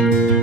ਪਹੁੰਚੇ ਨੇ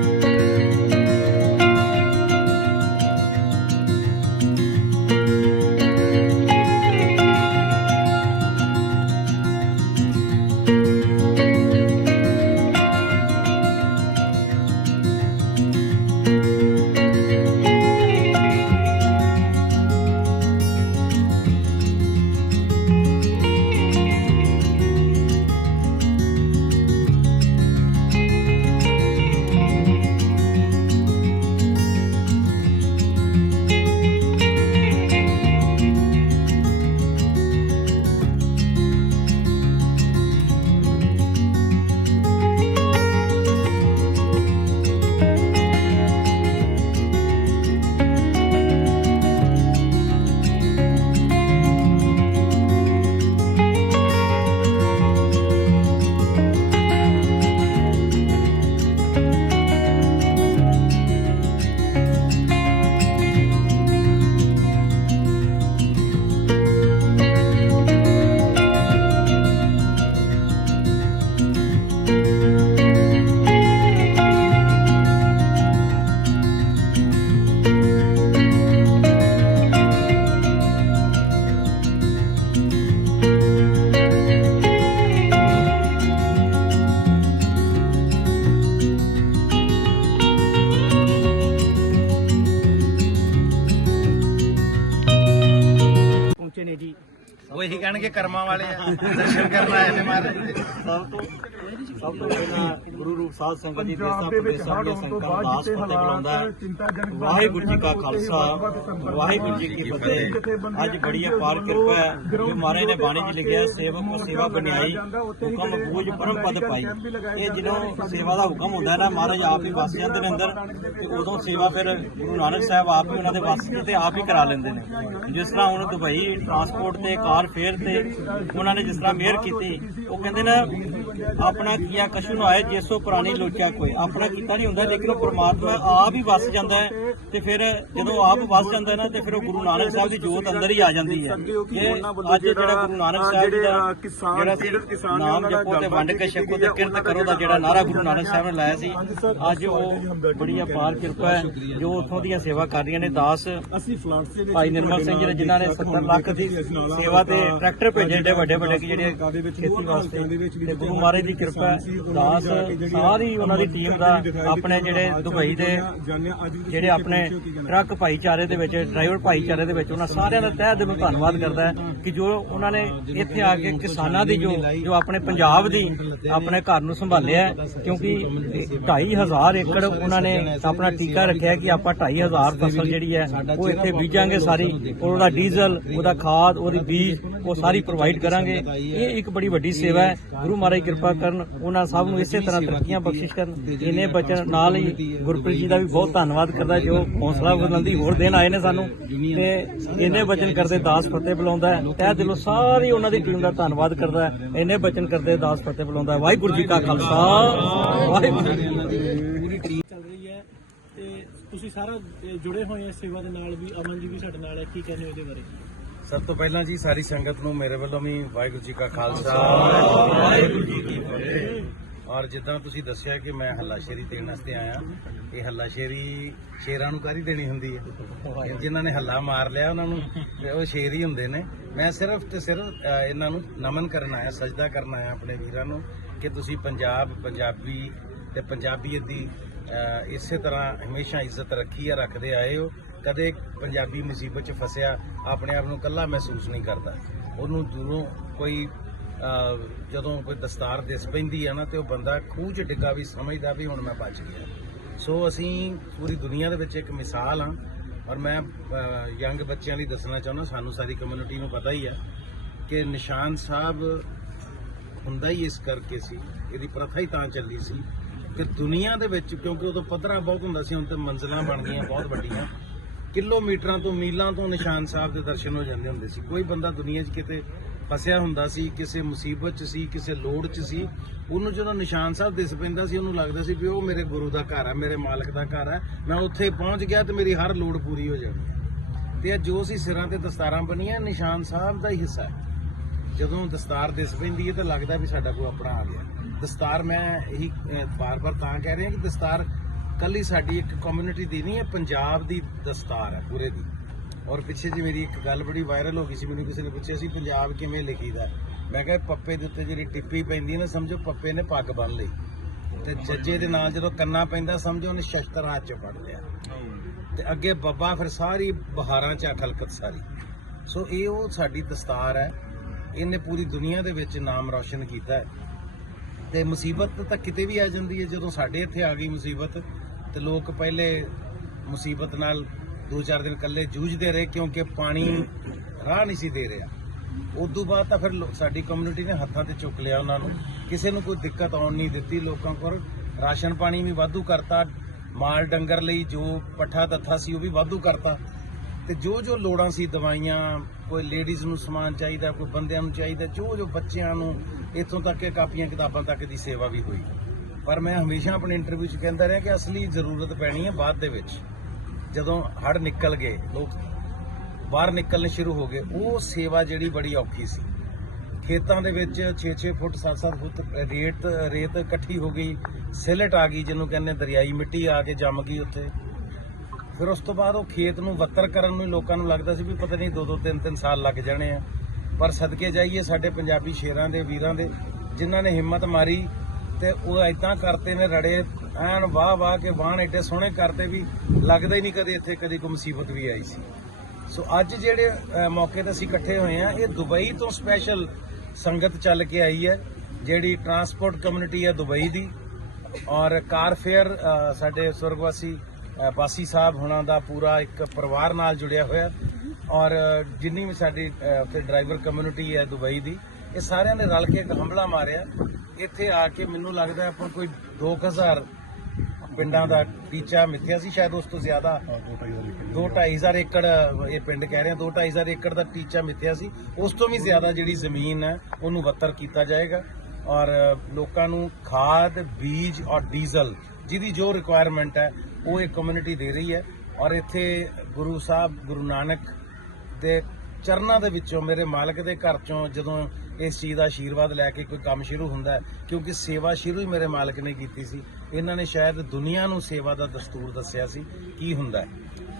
ਉਹ ਇਹੀ ਕਹਿਣਗੇ ਕਰਮਾਂ ਵਾਲੇ ਆ। ਦਰਸ਼ਨ ਕਰਨ ਆਏ ਨੇ ਮਹਾਰਾਜ ਦੇ ਸਭ ਤੋਂ ਸਭ ਤੋਂ ਪਹਿਲਾਂ ਗੁਰੂ ਰੂਪ ਸਾਧ ਸੰਗਤ ਜੀ ਦੇ ਹੜ੍ਹ ਦੀਆਂ ਆਉਣ ਤੋਂ ਸੰਗਤਾਂ ਜਿੱਥੇ ਫਤਿਹ ਬੁਲਾਉਂਦਾ ਵਾਹਿਗੁਰੂ ਜੀ ਕਾ ਖਾਲਸਾ। ਵਾਹਿਗੁਰੂ ਜੀ ਕੀ ਫਤਿਹ। ਅੱਜ ਬੜੀ ਅਪਾਰ ਕਿਰਪਾ ਹੈ। ਜੋ ਮਹਾਰਾਜ ਨੇ ਬਾਣੀ 'ਚ ਲਿਖਿਆ ਸੇਵਕ ਕੋ ਸੇਵਾ ਬਨਿਆਈ ਹੁਕਮ ਬੂਝ ਪਰਮ ਪਦ ਪਾਈ। ਇਹ ਜਦੋਂ ਸੇਵਾ ਦਾ ਹੁਕਮ ਹੁੰਦਾ ਹੈ ਨਾ ਮਹਾਰਾਜ ਆਪ ਹੀ ਵਸ ਜਾਂਦੇ ਨੇ ਅੰਦਰ ਤੇ ਉਦੋਂ ਸੇਵਾ ਫਿਰ ਗੁਰੂ ਨਾਨਕ ਸਾਹਿਬ ਆਪ ਹੀ ਉਹਨਾਂ ਦੇ ਵਸ ਤੇ ਆਪ ਹੀ ਕਰਾ ਲੈਂਦੇ ਨੇ। ਜਿਸ ਤਰ੍ਹਾਂ ਹੁਣ ਦੁਬਈ ਟਰਾਂਸਪੋਰਟ ਤੇ ਕਾਰ ਫੇਅਰ ਤੇ ਉਹਨਾਂ ਨੇ ਜਿਸ ਤਰ੍ਹਾਂ ਮਿਹਰ ਕੀਤੀ ਉਹ ਕਹਿੰਦੇ ਨਾ ਆਪਣਾ ਕੀਆ ਕਛੂ ਨੂੰ ਆਏ ਜਿਸੋ ਪੁਰਾਣੀ ਲੋਚਾ ਕੋਈ। ਆਪਣਾ ਕੀਤਾ ਨਹੀਂ ਹੁੰਦਾ ਲੇਕਿਨ ਉਹ ਪ੍ਰਮਾਤਮਾ ਆਪ ਹੀ ਵਸ ਜਾਂਦਾ ਹੈ ਤੇ ਫਿਰ ਜਦੋਂ ਆਪ ਵਸ ਜਾਂਦਾ ਹੈ ਨਾ ਤੇ ਫਿਰ ਉਹ ਗੁਰੂ ਨਾਨਕ ਸਾਹਿਬ ਦੀ ਜੋਤ ਅੰਦਰ ਹੀ ਆ ਜਾਂਦੀ ਹੈ। ਅੱਜ ਜਿਹੜਾ ਗੁਰੂ ਨਾਨਕ ਸਾਹਿਬ ਜੀ ਦਾ ਜਿਹੜਾ ਸੀ ਨਾਮ ਜਪੋ ਤੇ ਵੰਡ ਕੇ ਛਕੋ ਤੇ ਕਿਰਤ ਕਰੋ ਦਾ ਜਿਹੜਾ ਨਾਰਾ ਗੁਰੂ ਨਾਨਕ ਸਾਹਿਬ ਨੇ ਲਾਇਆ ਸੀ। ਅੱਜ ਉਹ ਬੜੀ ਅਪਾਰ ਕਿਰਪਾ ਹੈ ਜੋ ਉੱਥੋਂ ਦੀਆਂ ਸੇਵਾ ਕਰ ਰਹੀਆਂ ਨੇ ਦਾਸ ਅਸੀਂ ਫਲਾਂਸੇ ਦੇ ਭਾਈ ਨਿਰਮਲ ਸਿੰਘ ਜੀ ਜਿਨ੍ਹਾਂ ਨੇ 70 ਲੱਖ ਦੀ ਸੇਵਾ ਤੇ ਟਰੈਕਟਰ ਭੇਜੇ ਏਡੇ ਵੱਡੇ ਵੱਡੇ ਕਿ ਜਿਹੜੇ ਖੇਤੀ ਵਾਸਤੇ। ਤੇ ਗੁਰੂ ਮਹਾਰਾਜ ਦੀ ਕਿਰਪਾ। ਦਾਸ ਸਾਰੀ ਉਹਨਾਂ ਦੀ ਟੀਮ ਦਾ ਆਪਣੇ ਜਿਹੜੇ ਦੁਬਈ ਦੇ ਜਿਹੜੇ ਆਪਣੇ ਟਰੱਕ ਭਾਈਚਾਰੇ ਦੇ ਵਿੱਚ ਡਰਾਈਵਰ ਭਾਈਚਾਰੇ ਦੇ ਵਿੱਚ ਉਹਨਾਂ ਸਾਰਿਆਂ ਦਾ ਤਹਿ ਦਿਲੋਂ ਧੰਨਵਾਦ ਕਰਦਾ ਕਿ ਜੋ ਉਹਨਾਂ ਨੇ ਇੱਥੇ ਆ ਕੇ ਕਿਸਾਨਾਂ ਦੀ ਜੋ ਜੋ ਆਪਣੇ ਪੰਜਾਬ ਦੀ ਆਪਣੇ ਘਰ ਨੂੰ ਸੰਭਾਲਿਆ ਕਿਉਂਕਿ 2500 ਏਕੜ ਉਹਨਾਂ ਨੇ ਆਪਣਾ ਟੀਕਾ ਰੱਖਿਆ ਕਿ ਆਪਾਂ 2500 ਫਸਲ ਜਿਹੜੀ ਹੈ ਉਹ ਇੱਥੇ ਬੀਜਾਂਗੇ ਸਾਰੀ ਉਹਦਾ ਡੀਜ਼ਲ ਉਹਦਾ ਖਾਦ ਉਹਦੀ ਬੀਜ ਉਹ ਸਾਰੀ ਪ੍ਰੋਵਾਈਡ ਕਰਾਂਗੇ। ਇਹ ਇੱਕ ਬੜੀ ਵੱਡੀ ਸੇਵਾ ਹੈ। ਗੁਰੂ ਮਹਾਰਾਜ ਕਿਰਪਾ ਕਰਨ ਉਹਨਾਂ ਸਭ ਨੂੰ ਇਸੇ ਤਰ੍ਹਾਂ ਤਰੱਕੀਆਂ ਬਖਸ਼ਿਸ਼ ਕਰਨ। ਇਹਨੇ ਬਚਨ ਨਾਲ ਹੀ ਗੁਰਪ੍ਰੀਤ ਜੀ ਦਾ ਵੀ ਬਹੁਤ ਧੰਨਵਾਦ ਕਰਦਾ ਜੋ ਹੌਸਲਾ ਬੁਲੰਦੀ ਹੋਰ ਦੇਣ ਆਏ ਨੇ ਸਾਨੂੰ। ਤੇ ਇਹਨੇ ਬਚਨ ਕਰਦੇ ਦਾਸ ਫਤਿਹ ਬੁਲਾਉਂਦਾ ਹੈ। ਤਹਿ ਦਿਲੋਂ ਸਾਰੀ ਉਹਨਾਂ ਦੀ ਟੀਮ ਦਾ ਧੰਨਵਾਦ ਕਰਦਾ ਹੈ। ਇਹਨੇ ਬਚਨ ਕਰਦੇ ਦਾਸ ਫਤਿਹ ਬੁਲਾਉਂਦਾ ਹੈ। ਵਾਹਿਗੁਰੂ ਜੀ ਕਾ ਖਾਲਸਾ। ਵਾਹਿਗੁਰੂ ਜੀ ਕੀ ਫਤਿਹ। ਚੱਲ ਰਹੀ ਹੈ ਤੇ ਤੁਸੀਂ ਸਾਰਾ ਜੁੜੇ ਹੋਏ ਆ ਸੇਵਾ ਦੇ ਨਾਲ ਵੀ? ਅਮਨ ਜੀ ਵੀ ਸਾਡੇ ਨਾਲ ਹੈ। ਕੀ ਕਹਿੰਦੇ ਹੋ ਬਾਰੇ? ਸਭ ਤੋਂ ਪਹਿਲਾਂ ਜੀ ਸਾਰੀ ਸੰਗਤ ਨੂੰ ਮੇਰੇ ਵੱਲੋਂ ਵੀ ਵਾਹਿਗੁਰੂ ਜੀ ਕਾ ਖਾਲਸਾ। ਵਾਹਿਗੁਰੂ ਜੀ ਕੀ ਫਤਿਹ। ਔਰ ਜਿੱਦਾਂ ਤੁਸੀਂ ਦੱਸਿਆ ਕਿ ਮੈਂ ਹੱਲਾਸ਼ੇਰੀ ਦੇਣ ਵਾਸਤੇ ਆਇਆ ਇਹ ਹੱਲਾਸ਼ੇਰੀ ਸ਼ੇਰਾਂ ਨੂੰ ਕਾਹਦੀ ਦੇਣੀ ਹੁੰਦੀ ਹੈ? ਜਿਨ੍ਹਾਂ ਨੇ ਹੱਲਾ ਮਾਰ ਲਿਆ ਉਹਨਾਂ ਨੂੰ ਉਹ ਸ਼ੇਰ ਹੀ ਹੁੰਦੇ ਨੇ। ਮੈਂ ਸਿਰਫ ਤੇ ਸਿਰਫ ਇਹਨਾਂ ਨੂੰ ਨਮਨ ਕਰਨ ਆਇਆ ਸਜਦਾ ਕਰਨ ਆਇਆ ਆਪਣੇ ਵੀਰਾਂ ਨੂੰ ਕਿ ਤੁਸੀਂ ਪੰਜਾਬ ਪੰਜਾਬੀ ਤੇ ਪੰਜਾਬੀਅਤ ਦੀ ਇਸੇ ਤਰ੍ਹਾਂ ਹਮੇਸ਼ਾ ਇੱਜ਼ਤ ਰੱਖੀ ਆ ਰੱਖਦੇ ਆਏ ਹੋ। ਕਦੇ ਪੰਜਾਬੀ ਮੁਸੀਬਤ 'ਚ ਫਸਿਆ, ਆਪਣੇ ਆਪ ਨੂੰ ਇਕੱਲਾ ਮਹਿਸੂਸ ਨਹੀਂ ਕਰਦਾ। ਉਹਨੂੰ ਦੂਰੋਂ ਕੋਈ ਜਦੋਂ ਕੋਈ ਦਸਤਾਰ ਦਿਸ ਪੈਂਦੀ ਆ ਨਾ, ਤੇ ਉਹ ਬੰਦਾ ਖੂਹ 'ਚ ਡਿੱਗਾ ਵੀ ਸਮਝਦਾ ਵੀ ਹੁਣ ਮੈਂ ਬਚ ਗਿਆ। ਸੋ ਅਸੀਂ ਪੂਰੀ ਦੁਨੀਆ ਦੇ ਵਿੱਚ ਇੱਕ ਮਿਸਾਲ ਹਾਂ, ਔਰ ਮੈਂ ਯੰਗ ਬੱਚਿਆਂ ਲਈ ਦੱਸਣਾ ਚਾਹੁੰਦਾ, ਸਾਨੂੰ ਸਾਰੀ ਕਮਿਊਨਿਟੀ ਨੂੰ ਪਤਾ ਹੀ ਆ ਕਿ ਨਿਸ਼ਾਨ ਸਾਹਿਬ ਹੁੰਦਾ ਹੀ ਇਸ ਕਰਕੇ ਸੀ, ਇਹਦੀ ਪ੍ਰਥਾ ਹੀ ਤਾਂ ਚੱਲੀ ਸੀ ਕਿ ਦੁਨੀਆ ਦੇ ਵਿੱਚ, ਕਿਉਂਕਿ ਉਦੋਂ ਪੱਧਰਾ ਬਹੁਤ ਹੁੰਦਾ ਸੀ, ਹੁਣ ਤੇ ਮੰਜ਼ਲਾਂ ਬਣ ਗਈਆਂ ਬਹੁਤ ਵੱਡੀਆਂ। ਕਿਲੋਮੀਟਰਾਂ ਤੋਂ ਮੀਲਾਂ ਤੋਂ ਨਿਸ਼ਾਨ ਸਾਹਿਬ ਦੇ ਦਰਸ਼ਨ ਹੋ ਜਾਂਦੇ ਹੁੰਦੇ ਸੀ। ਕੋਈ ਬੰਦਾ ਦੁਨੀਆ 'ਚ ਕਿਤੇ ਫਸਿਆ ਹੁੰਦਾ ਸੀ, ਕਿਸੇ ਮੁਸੀਬਤ 'ਚ ਸੀ, ਕਿਸੇ ਲੋੜ 'ਚ ਸੀ, ਉਹਨੂੰ ਜਦੋਂ ਨਿਸ਼ਾਨ ਸਾਹਿਬ ਦਿਸ ਪੈਂਦਾ ਸੀ, ਉਹਨੂੰ ਲੱਗਦਾ ਸੀ ਵੀ ਉਹ ਮੇਰੇ ਗੁਰੂ ਦਾ ਘਰ ਹੈ, ਮੇਰੇ ਮਾਲਕ ਦਾ ਘਰ ਹੈ। ਮੈਂ ਉੱਥੇ ਪਹੁੰਚ ਗਿਆ ਤੇ ਮੇਰੀ ਹਰ ਲੋੜ ਪੂਰੀ ਹੋ ਜਾਣੀ ਤੇ ਇਹ ਜੋ ਸੀ ਸਿਰਾਂ ਤੇ ਦਸਤਾਰਾਂ ਬਣੀਆਂ ਨਿਸ਼ਾਨ ਸਾਹਿਬ ਦਾ ਹੀ ਹਿੱਸਾ ਹੈ। ਜਦੋਂ ਦਸਤਾਰ ਦਿਸ ਪੈਂਦੀ ਹੈ ਤਾਂ ਲੱਗਦਾ ਵੀ ਸਾਡਾ ਕੋਈ ਆਪਣਾ ਆ ਗਿਆ। ਦਸਤਾਰ ਮੈਂ ਇਹੀ ਬਾਰ-ਬਾਰ ਤਾਂ ਕਹਿ ਰਿਹਾ ਕਿ ਦਸਤਾਰ ਕੱਲੀ ਸਾਡੀ ਇੱਕ ਕਮਿਊਨਿਟੀ ਦੀ ਨਹੀਂ ਹੈ ਪੰਜਾਬ ਦੀ ਦਸਤਾਰ ਹੈ ਪੂਰੇ ਦੀ। ਔਰ ਪਿੱਛੇ ਜੀ ਮੇਰੀ ਇੱਕ ਗੱਲ ਬੜੀ ਵਾਇਰਲ ਹੋ ਗਈ ਸੀ, ਮੈਨੂੰ ਕਿਸੇ ਨੇ ਪੁੱਛਿਆ ਸੀ ਪੰਜਾਬ ਕਿਵੇਂ ਲਿਖੀਦਾ ਮੈਂ ਕਿਹਾ ਪੱਪੇ ਦੇ ਉੱਤੇ ਜਿਹੜੀ ਟਿੱਪੀ ਪੈਂਦੀ ਹੈ ਨਾ, ਸਮਝੋ ਪੱਪੇ ਨੇ ਪੱਗ ਬੰਨ ਲਈ। ਤੇ ਜੱਜੇ ਦੇ ਨਾਂ ਜਦੋਂ ਕੰਨਾ ਪੈਂਦਾ, ਸਮਝੋ ਉਹਨੇ ਸ਼ਸਤਰ ਹੱਥ 'ਚ ਫੜ ਲਿਆ। ਤੇ ਅੱਗੇ ਬੱਬਾ ਫਿਰ ਸਾਰੀ ਬਹਾਰਾਂ 'ਚ ਆ ਖਲਕਤ ਸਾਰੀ। ਸੋ ਇਹ ਉਹ ਸਾਡੀ ਦਸਤਾਰ ਹੈ। ਇਹਨੇ ਪੂਰੀ ਦੁਨੀਆ ਦੇ ਵਿੱਚ ਨਾਮ ਰੌਸ਼ਨ ਕੀਤਾ ਹੈ। ਤੇ ਮੁਸੀਬਤ ਤਾਂ ਕਿਤੇ ਵੀ ਆ ਜਾਂਦੀ ਹੈ, ਜਦੋਂ ਸਾਡੇ ਇੱਥੇ ਆ ਗਈ ਮੁਸੀਬਤ ਤੇ ਲੋਕ ਪਹਿਲੇ ਮੁਸੀਬਤ ਨਾਲ ਦੋ ਚਾਰ ਦਿਨ ਇਕੱਲੇ ਜੂਝਦੇ ਰਹੇ ਕਿਉਂਕਿ ਪਾਣੀ ਰਾਹ ਨਹੀਂ ਸੀ ਦੇ ਰਿਹਾ। ਉਦੋਂ ਬਾਅਦ ਤਾਂ ਫਿਰ ਸਾਡੀ ਕਮਿਊਨਿਟੀ ਨੇ ਹੱਥਾਂ ਤੇ ਚੁੱਕ ਲਿਆ ਉਹਨਾਂ ਨੂੰ। ਕਿਸੇ ਨੂੰ ਕੋਈ ਦਿੱਕਤ ਆਉਣ ਨਹੀਂ ਦਿੱਤੀ ਲੋਕਾਂ ਕੋਲ। ਰਾਸ਼ਨ ਪਾਣੀ ਵੀ ਵਾਧੂ ਕਰਤਾ। ਮਾਲ ਡੰਗਰ ਲਈ ਜੋ ਪੱਠਾ ਤੱਥਾ ਸੀ ਉਹ ਵੀ ਵਾਧੂ ਕਰਤਾ। ਤੇ ਜੋ ਜੋ ਲੋੜਾਂ ਸੀ ਦਵਾਈਆਂ, ਕੋਈ ਲੇਡੀਜ਼ ਨੂੰ ਸਮਾਨ ਚਾਹੀਦਾ, ਕੋਈ ਬੰਦਿਆਂ ਨੂੰ ਚਾਹੀਦਾ ਜੋ ਜੋ ਬੱਚਿਆਂ ਨੂੰ ਇੱਥੋਂ ਤੱਕ ਕਿ ਕਾਪੀਆਂ ਕਿਤਾਬਾਂ ਤੱਕ ਦੀ ਸੇਵਾ ਵੀ ਹੋਈ। ਪਰ ਮੈਂ ਹਮੇਸ਼ਾ ਆਪਣੇ ਇੰਟਰਵਿਊ 'ਚ ਕਹਿੰਦਾ ਰਿਹਾ ਕਿ ਅਸਲੀ ਜ਼ਰੂਰਤ ਪੈਣੀ ਹੈ ਬਾਅਦ ਦੇ ਵਿੱਚ। ਜਦੋਂ ਹੜ ਨਿਕਲ ਗਏ, ਲੋਕ ਬਾਹਰ ਨਿਕਲਣੇ ਸ਼ੁਰੂ ਹੋ ਗਏ, ਉਹ ਸੇਵਾ ਜਿਹੜੀ ਬੜੀ ਔਖੀ ਸੀ। ਖੇਤਾਂ ਦੇ ਵਿੱਚ 6-6 ਫੁੱਟ 7-7 ਫੁੱਟ ਰੇਤ ਰੇਤ ਇਕੱਠੀ ਹੋ ਗਈ, ਸਿਲਟ ਆ ਗਈ ਜਿਹਨੂੰ ਕਹਿੰਦੇ ਦਰਿਆਈ ਮਿੱਟੀ ਆ ਕੇ ਜੰਮ ਗਈ ਉੱਥੇ। ਫਿਰ ਉਸ ਤੋਂ ਬਾਅਦ ਉਹ ਖੇਤ ਨੂੰ ਵੱਤਰ ਕਰਨ ਨੂੰ ਲੋਕਾਂ ਨੂੰ ਲੱਗਦਾ ਸੀ ਵੀ ਪਤਾ ਨਹੀਂ 2-2 3-3 ਸਾਲ ਲੱਗ ਜਾਣੇ ਆ। ਪਰ ਸਦਕੇ ਜਾਈਏ ਸਾਡੇ ਪੰਜਾਬੀ ਸ਼ੇਰਾਂ ਦੇ, ਵੀਰਾਂ ਦੇ, ਜਿਨ੍ਹਾਂ ਨੇ ਹਿੰਮਤ ਮਾਰੀ ਤੇ ਉਹ ਐਦਾਂ ਕਰਤੇ ਨੇ ਰੜੇ ਐਨ ਵਾਹ ਵਾਹ ਕੇ ਬਾਣ ਏਡੇ ਸੋਹਣੇ ਕਰਤੇ ਵੀ ਲੱਗਦਾ ਹੀ ਨਹੀਂ ਕਦੇ ਇੱਥੇ ਕਦੀ ਕੋਈ ਮੁਸੀਬਤ ਵੀ ਆਈ ਸੀ। ਸੋ ਅੱਜ ਜਿਹੜੇ ਅ, ਮੌਕੇ ਤੇ ਅਸੀਂ ਇਕੱਠੇ ਹੋਏ ਆ ਇਹ ਦੁਬਈ ਤੋਂ ਸਪੈਸ਼ਲ ਸੰਗਤ ਚੱਲ ਕੇ ਆਈ ਹੈ ਜਿਹੜੀ ਟਰਾਂਸਪੋਰਟ ਕਮਿਊਨਿਟੀ ਹੈ ਦੁਬਈ ਦੀ। ਔਰ ਕਾਰ ਫੇਅਰ ਅ, ਸਾਡੇ ਸੁਰਗਵਾਸੀ ਅ, ਬਾਸੀ ਸਾਹਿਬ ਹੁਣਾਂ ਦਾ ਪੂਰਾ ਇੱਕ ਪਰਿਵਾਰ ਨਾਲ ਜੁੜਿਆ ਹੋਇਆ। ਔਰ ਅ, ਜਿੰਨੀ ਵੀ ਸਾਡੀ ਅ, ਉੱਥੇ ਡਰਾਈਵਰ ਕਮਿਊਨਿਟੀ ਹੈ ਦੁਬਈ ਦੀ ਇਹ ਸਾਰਿਆਂ ਨੇ ਰਲ ਕੇ ਇੱਕ ਹੰਬਲਾ ਮਾਰਿਆ। ਇੱਥੇ ਆ ਕੇ ਮੈਨੂੰ ਲੱਗਦਾ ਆਪਾਂ ਕੋਈ 2000 ਪਿੰਡਾਂ ਦਾ ਟੀਚਾ ਮਿੱਥਿਆ ਸੀ ਸ਼ਾਇਦ ਉਸ ਤੋਂ ਜ਼ਿਆਦਾ। 2-2500 ਏਕੜ ਇਹ ਪਿੰਡ ਕਹਿ ਰਹੇ ਆ 2-2500 ਏਕੜ ਦਾ ਟੀਚਾ ਮਿੱਥਿਆ ਸੀ। ਉਸ ਤੋਂ ਵੀ ਜ਼ਿਆਦਾ ਜਿਹੜੀ ਜ਼ਮੀਨ ਹੈ ਉਹਨੂੰ ਬੱਤਰ ਕੀਤਾ ਜਾਏਗਾ। ਔਰ ਲੋਕਾਂ ਨੂੰ ਖਾਦ ਬੀਜ ਔਰ ਡੀਜ਼ਲ ਜਿਹਦੀ ਜੋ ਰਿਕੁਆਇਰਮੈਂਟ ਹੈ ਉਹ ਇਹ ਕਮਿਊਨਿਟੀ ਦੇ ਰਹੀ ਹੈ। ਔਰ ਇੱਥੇ ਗੁਰੂ ਸਾਹਿਬ ਗੁਰੂ ਨਾਨਕ ਦੇ ਚਰਨਾਂ ਦੇ ਵਿੱਚੋਂ ਮੇਰੇ ਮਾਲਕ ਦੇ ਘਰ ਚੋਂ ਜਦੋਂ ਇਸ ਚੀਜ਼ ਦਾ ਆਸ਼ੀਰਵਾਦ ਲੈ ਕੇ ਕੋਈ ਕੰਮ ਸ਼ੁਰੂ ਹੁੰਦਾ ਕਿਉਂਕਿ ਸੇਵਾ ਸ਼ੁਰੂ ਹੀ ਮੇਰੇ ਮਾਲਕ ਨੇ ਕੀਤੀ ਸੀ। ਇਹਨਾਂ ਨੇ ਸ਼ਾਇਦ ਦੁਨੀਆ ਨੂੰ ਸੇਵਾ ਦਾ ਦਸਤੂਰ ਦੱਸਿਆ ਸੀ, ਕੀ ਹੁੰਦਾ ਹੈ।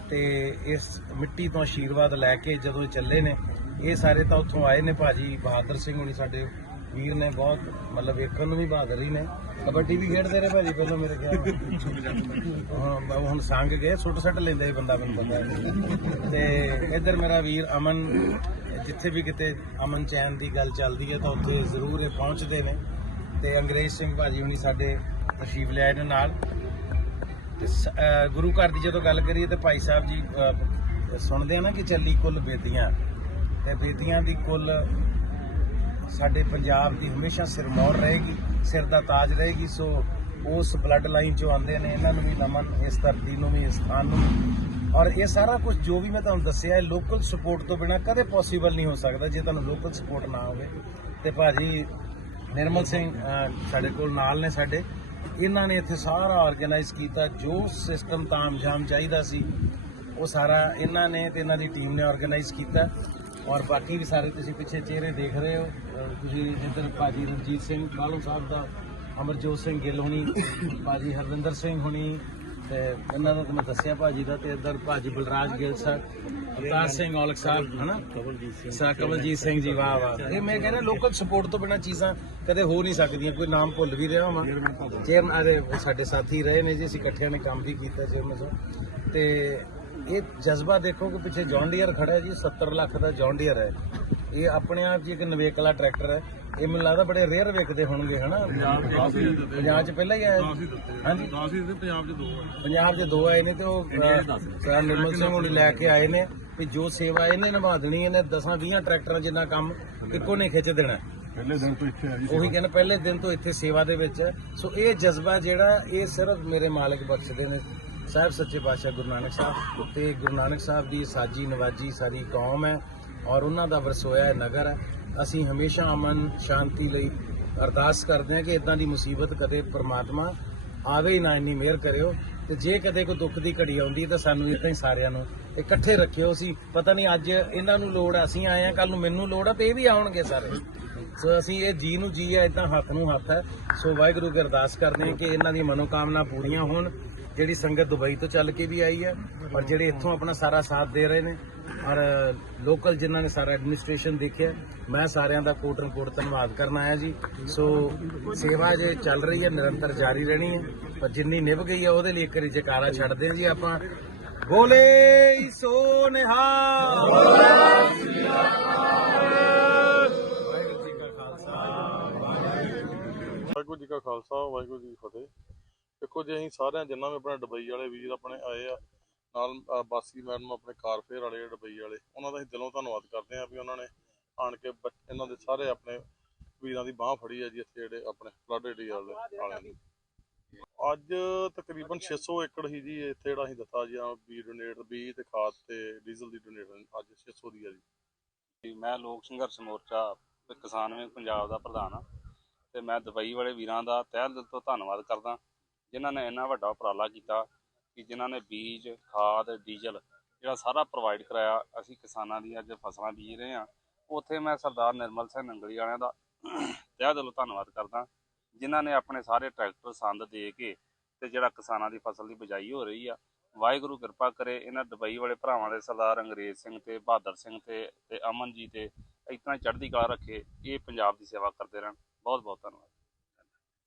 ਤੇ ਇਸ ਮਿੱਟੀ ਤੋਂ ਆਸ਼ੀਰਵਾਦ ਲੈ ਕੇ ਜਦੋਂ ਚੱਲੇ ਨੇ, ਇਹ ਸਾਰੇ ਤਾਂ ਉੱਥੋਂ ਆਏ ਨੇ ਭਾਜੀ ਬਹਾਦਰ ਸਿੰਘ ਹੁਣੀ ਸਾਡੇ ਵੀਰ ਨੇ ਬਹੁਤ, ਮਤਲਬ ਵੇਖਣ ਨੂੰ ਵੀ ਬਹਾਦਰ ਹੀ ਨੇ। ਕਬੱਡੀ ਵੀ ਖੇਡਦੇ ਰਹੇ ਭਾਜੀ ਪਹਿਲਾਂ ਮੇਰੇ ਖਿਆਲ ਹਾਂ ਹੁਣ ਸੰਗ ਗਏ ਸੁੱਟ ਸੱਟ ਲੈਂਦਾ ਇਹ ਬੰਦਾ, ਮੈਨੂੰ ਪਤਾ ਤੇ ਇੱਧਰ ਮੇਰਾ ਵੀਰ ਅਮਨ ਜਿੱਥੇ ਵੀ ਕਿਤੇ ਅਮਨ ਚੈਨ ਦੀ ਗੱਲ ਚੱਲਦੀ ਹੈ ਤਾਂ ਉੱਥੇ ਜ਼ਰੂਰ ਇਹ ਪਹੁੰਚਦੇ ਨੇ। ਤੇ ਅੰਗਰੇਜ਼ ਸਿੰਘ ਭਾਜੀ ਹੁਣੀ ਸਾਡੇ ਤਸ਼ਰੀਫ ਲਿਆਏ ਨੇ ਨਾਲ। ਤੇ ਸ- ਗੁਰੂ ਘਰ ਦੀ ਜਦੋਂ ਗੱਲ ਕਰੀਏ ਤੇ ਭਾਈ ਸਾਹਿਬ ਜੀ ਸੁਣਦੇ ਆ ਨਾ ਕਿ ਚੱਲੀ ਕੁੱਲ ਬੇਦੀਆਂ। ਤੇ ਬੇਦੀਆਂ ਦੀ ਕੁੱਲ ਸਾਡੇ ਪੰਜਾਬ ਦੀ ਹਮੇਸ਼ਾ ਸਿਰਮੌਰ ਰਹੇਗੀ, ਸਿਰ ਦਾ ਤਾਜ ਰਹੇਗੀ, ਸੋ ਉਸ ਬਲੱਡ ਲਾਈਨ ਚੋਂ ਆਉਂਦੇ ਨੇ। ਇਹਨਾਂ ਨੂੰ ਵੀ ਨਮਨ, ਇਸ ਧਰਤੀ ਨੂੰ ਵੀ, ਇਸ ਸਥਾਨ ਨੂੰ ਔਰ ਇਹ ਸਾਰਾ ਕੁਝ ਜੋ ਵੀ ਮੈਂ ਤੁਹਾਨੂੰ ਦੱਸਿਆ ਹੈ ਲੋਕਲ ਸਪੋਰਟ ਤੋਂ ਬਿਨਾ ਕਦੇ ਪੋਸੀਬਲ ਨਹੀਂ ਹੋ ਸਕਦਾ ਜੇ ਤੁਹਾਨੂੰ ਲੋਕਲ ਸਪੋਰਟ ਨਾ ਹੋਵੇ। ਤੇ ਭਾਜੀ, ਨਿਰਮਲ ਸਿੰਘ ਸਾਡੇ ਕੋਲ ਨਾਲ ਨੇ ਸਾਡੇ। ਇਹਨਾਂ ਨੇ ਇੱਥੇ ਸਾਰਾ ਆਰਗੇਨਾਈਜ਼ ਕੀਤਾ, ਜੋ ਸਿਸਟਮ ਤਾਮਝਾਮ ਚਾਹੀਦਾ ਸੀ, ਉਹ ਸਾਰਾ ਇਹਨਾਂ ਨੇ ਤੇ ਇਹਨਾਂ ਦੀ ਟੀਮ ਨੇ ਆਰਗੇਨਾਈਜ਼ ਕੀਤਾ। ਔਰ ਬਾਕੀ ਵੀ ਸਾਰੇ ਤੁਸੀਂ ਪਿੱਛੇ ਚਿਹਰੇ ਦੇਖ ਰਹੇ ਹੋ। ਤੁਸੀਂ ਜਿੱਧਰ ਭਾਜੀ ਰਣਜੀਤ ਸਿੰਘ ਕਾਲੂ ਸਾਹਿਬ ਦਾ, ਅਮਰਜੋਤ ਸਿੰਘ ਗਿੱਲ ਹੁਣੀ, ਭਾਜੀ ਹਰਵਿੰਦਰ ਸਿੰਘ ਹੋਣੀ ਤੇ ਇਹਨਾਂ ਦਾ ਤਾਂ ਮੈਂ ਦੱਸਿਆ ਭਾਜੀ ਦਾ ਤੇ ਇੱਧਰ ਭਾਜੀ ਬਲਰਾਜ ਗਿੱਲ ਸਰ ਅਵਤਾਰ ਸਿੰਘ ਔਲਖ ਸਾਹਿਬ ਹਨਾ? ਕਮਲਜੀਤ ਸਿੰਘ ਸਾ ਕਮਲਜੀਤ ਸਿੰਘ ਜੀ ਵਾਹ ਵਾਹ ਇਹ ਮੈਂ ਕਹਿੰਦਾ ਲੋਕਲ ਸਪੋਰਟ ਤੋਂ ਬਿਨਾ ਚੀਜ਼ਾਂ ਕਦੇ ਹੋ ਨਹੀਂ ਸਕਦੀਆਂ ਕੋਈ ਨਾਮ ਭੁੱਲ ਵੀ ਰਿਹਾ ਹਾਂ ਚੇਅਰਮੈਨ ਅਰੇ ਸਾਡੇ ਸਾਥੀ ਰਹੇ ਨੇ ਜੀ ਅਸੀਂ ਇਕੱਠਿਆਂ ਨੇ ਕੰਮ ਵੀ ਕੀਤਾ ਚੇਅਰਮੈਨ ਸਾਹਿਬ। ਤੇ ਇਹ ਜਜ਼ਬਾ ਦੇਖੋ ਕਿ ਪਿੱਛੇ ਜੌਨ ਡੀਅਰ ਖੜਾ ਹੈ ਜੀ 70 ਲੱਖ ਦਾ ਜੌਨ ਡੀਅਰ ਹੈ। ਇਹ ਆਪਣੇ ਆਪ 'ਚ ਇੱਕ ਨਵੇਕਲਾ ਟਰੈਕਟਰ ਹੈ। ਇਹ ਮੈਨੂੰ ਲੱਗਦਾ ਬੜੇ ਰੇਅਰ ਵਿਕਦੇ ਹੋਣਗੇ ਹਨਾ? ਪੰਜਾਬ 'ਚ ਪਹਿਲਾਂ ਹੀ ਆਇਆ। ਹਾਂਜੀ। 10 ਹੀ ਪੰਜਾਬ ਚ ਦੋ ਆ ਪੰਜਾਬ 'ਚ ਦੋ ਆਏ ਨੇ ਤੇ ਉਹ ਸਰ ਨਿਰਮਲ ਸਿੰਘ ਹੁਣੀ ਲੈ ਕੇ ਆਏ ਨੇ ਵੀ ਜੋ ਸੇਵਾ ਇਹਨੇ ਨਿਭਾ ਦੇਣੀ ਇਹਨੇ 10 20 ਟਰੈਕਟਰਾਂ ਜਿੰਨਾ ਕੰਮ ਇੱਕੋ ਨੇ ਖਿੱਚ ਦੇਣਾ। ਪਹਿਲੇ ਦਿਨ ਤੋਂ ਇੱਥੇ ਆ ਜੀ ਉਹੀ ਕਹਿੰਦਾ ਪਹਿਲੇ ਦਿਨ ਤੋਂ ਇੱਥੇ ਸੇਵਾ ਦੇ ਵਿੱਚ। ਸੋ ਇਹ ਜਜ਼ਬਾ ਜਿਹੜਾ ਇਹ ਸਿਰਫ ਮੇਰੇ ਮਾਲਕ ਬਖਸ਼ਦੇ ਨੇ। ਸਾਹਿਬ, ਸੱਚੇ ਪਾਤਸ਼ਾਹ ਗੁਰੂ ਨਾਨਕ ਸਾਹਿਬ ਤੇ ਗੁਰੂ ਨਾਨਕ ਸਾਹਿਬ ਦੀ ਸਾਜੀ ਨਵਾਜੀ ਸਾਰੀ ਕੌਮ ਹੈ ਔਰ ਉਹਨਾਂ ਦਾ ਵਰਸੋਇਆ ਨਗਰ ਹੈ। ਅਸੀਂ ਹਮੇਸ਼ਾ ਅਮਨ, ਸ਼ਾਂਤੀ ਲਈ ਅਰਦਾਸ ਕਰਦੇ ਹਾਂ ਕਿ ਇਦਾਂ ਦੀ ਮੁਸੀਬਤ ਕਦੇ ਪਰਮਾਤਮਾ ਆਵੇ ਹੀ ਨਾ, ਇੰਨੀ ਮਿਹਰ ਕਰਿਓ। ਤੇ ਜੇ ਕਦੇ ਕੋਈ ਦੁੱਖ ਦੀ ਘੜੀ ਆਉਂਦੀ ਤਾਂ ਸਾਨੂੰ ਇਦਾਂ ਹੀ ਸਾਰਿਆਂ ਨੂੰ ਇਕੱਠੇ ਰੱਖਿਓ। ਅਸੀਂ ਪਤਾ ਨਹੀਂ ਅੱਜ ਇਹਨਾਂ ਨੂੰ ਲੋੜ ਆ, ਅਸੀਂ ਆਏ ਆ ਕੱਲ ਨੂੰ ਮੈਨੂੰ ਲੋੜ ਆ ਤੇ ਇਹ ਵੀ ਆਉਣਗੇ ਸਾਰੇ। ਸੋ ਅਸੀਂ ਇਹ ਜੀ ਨੂੰ ਜੀ ਆ ਇਦਾਂ ਹੱਥ ਨੂੰ ਹੱਥ ਹੈ। ਸੋ ਵਾਹਿਗੁਰੂ ਕੀ ਅਰਦਾਸ ਕਰਦੇ ਹਾਂ ਕਿ ਇਹਨਾਂ ਦੀ ਮਨੋਕਾਮਨਾ ਪੂਰੀਆਂ ਹੋਣ। ਜਿਹੜੀ ਸੰਗਤ ਦੁਬਈ ਤੋਂ ਚੱਲ ਕੇ ਵੀ ਆਈ ਹੈ ਔਰ ਜਿਹੜੇ ਇੱਥੋਂ ਆਪਣਾ ਸਾਰਾ ਸਾਥ ਦੇ ਰਹੇ ਨੇ ਔਰ ਲੋਕਲ ਜਿਨ੍ਹਾਂ ਨੇ ਸਾਰਾ ਐਡਮਿਨਿਸਟ੍ਰੇਸ਼ਨ ਦੇਖਿਆ, ਮੈਂ ਸਾਰਿਆਂ ਦਾ ਕੋਟ ਰਿਪੋਰਟ ਧੰਨਵਾਦ ਕਰਨ ਆਇਆ ਜੀ। ਸੋ ਸੇਵਾ ਜੇ ਚੱਲ ਰਹੀ ਹੈ, ਨਿਰੰਤਰ ਜਾਰੀ ਰਹਿਣੀ ਹੈ, ਪਰ ਜਿੰਨੀ ਨਿਭ ਗਈ ਹੈ, ਉਹਦੇ ਲਈ ਇੱਕ ਵਾਰੀ ਜਕਾਰਾ ਛੱਡਦੇ ਹਾਂ ਜੀ ਆਪਾਂ। ਬੋਲੇ ਸੋ ਨਿਹਾਲ। ਵਾਹਿਗੁਰੂ ਜੀ ਕਾ ਖਾਲਸਾ ਵਾਹਿਗੁਰੂ ਜੀ ਕਾ ਖਾਲਸਾ, ਵਾਹਿਗੁਰੂ ਜੀ ਕੀ ਫਤਿਹ। ਦੇਖੋ ਜੀ ਅਸੀਂ ਸਾਰਿਆਂ ਜਿੰਨਾ ਵੀ ਆਪਣੇ ਦੁਬਈ ਵਾਲੇ ਵੀਰ ਆਪਣੇ ਆਏ ਆ ਨਾਲ ਅ, ਬਾਸੀ ਮੈਡਮ ਆਪਣੇ ਕਾਰਫੇਅਰ ਵਾਲੇ ਆ ਦੁਬਈ ਵਾਲੇ ਉਹਨਾਂ ਦਾ ਅਸੀਂ ਦਿਲੋਂ ਧੰਨਵਾਦ ਕਰਦੇ ਆ ਵੀ ਉਹਨਾਂ ਨੇ ਆਣ ਕੇ ਬੱਚ- ਇਹਨਾਂ ਦੇ ਸਾਰੇ ਆਪਣੇ ਵੀਰਾਂ ਦੀ ਬਾਹ ਫੜੀ ਆ ਜੀ ਇੱਥੇ ਜਿਹੜੇ ਆਪਣੇ ਫਲੱਡ ਏਰੀਆ ਵਾਲੇ ਵਾਲਿਆਂ ਦੀ। ਅੱਜ ਤਕਰੀਬਨ 600 ਏਕੜ ਹੀ ਜੀ ਇੱਥੇ ਜਿਹੜਾ ਅਸੀਂ ਦਿੱਤਾ ਜੀ ਆ ਬੀ ਡੋਨੇਟ ਬੀਜ ਤੇ ਖਾਦ ਤੇ ਡੀਜ਼ਲ ਦੀ ਡੋਨੇਟ ਅੱਜ 600 ਦੀ ਆ ਜੀ। ਜੀ, ਮੈਂ ਲੋਕ ਸੰਘਰਸ਼ ਮੋਰਚਾ ਤੇ ਕਿਸਾਨ ਵੀ ਪੰਜਾਬ ਦਾ ਪ੍ਰਧਾਨ ਹਾਂ ਤੇ ਮੈਂ ਦੁਬਈ ਵਾਲੇ ਵੀਰਾਂ ਦਾ ਤਹਿ ਦਿਲ ਤੋਂ ਧੰਨਵਾਦ ਕਰਦਾ। ਜਿਨ੍ਹਾਂ ਨੇ ਇੰਨਾ ਵੱਡਾ ਉਪਰਾਲਾ ਕੀਤਾ ਕਿ ਜਿਨ੍ਹਾਂ ਨੇ ਬੀਜ, ਖਾਦ, ਡੀਜ਼ਲ ਜਿਹੜਾ ਸਾਰਾ ਪ੍ਰੋਵਾਈਡ ਕਰਾਇਆ, ਅਸੀਂ ਕਿਸਾਨਾਂ ਦੀ ਅੱਜ ਫਸਲਾਂ ਬੀਜ ਰਹੇ ਹਾਂ। ਉੱਥੇ ਮੈਂ ਸਰਦਾਰ ਨਿਰਮਲ ਸਿੰਘ ਨੰਗਲੀ ਵਾਲਿਆਂ ਦਾ ਤਹਿ ਦਿਲੋਂ ਧੰਨਵਾਦ ਕਰਦਾ, ਜਿਨ੍ਹਾਂ ਨੇ ਆਪਣੇ ਸਾਰੇ ਟਰੈਕਟਰ ਸੰਦ ਦੇ ਕੇ ਤੇ ਜਿਹੜਾ ਕਿਸਾਨਾਂ ਦੀ ਫਸਲ ਦੀ ਬਿਜਾਈ ਹੋ ਰਹੀ ਆ, ਵਾਹਿਗੁਰੂ ਕਿਰਪਾ ਕਰੇ ਇਹਨਾਂ ਦੁਬਈ ਵਾਲੇ ਭਰਾਵਾਂ ਦੇ ਸਰਦਾਰ ਅੰਗਰੇਜ਼ ਸਿੰਘ ਤੇ ਬਹਾਦਰ ਸਿੰਘ ਤੇ ਤੇ ਅਮਨ ਜੀ ਤੇ ਇਤਨਾ ਚੜ੍ਹਦੀ ਕਲਾ ਰੱਖੇ, ਇਹ ਪੰਜਾਬ ਦੀ ਸੇਵਾ ਕਰਦੇ ਰਹਿਣ। ਬਹੁਤ ਬਹੁਤ ਧੰਨਵਾਦ।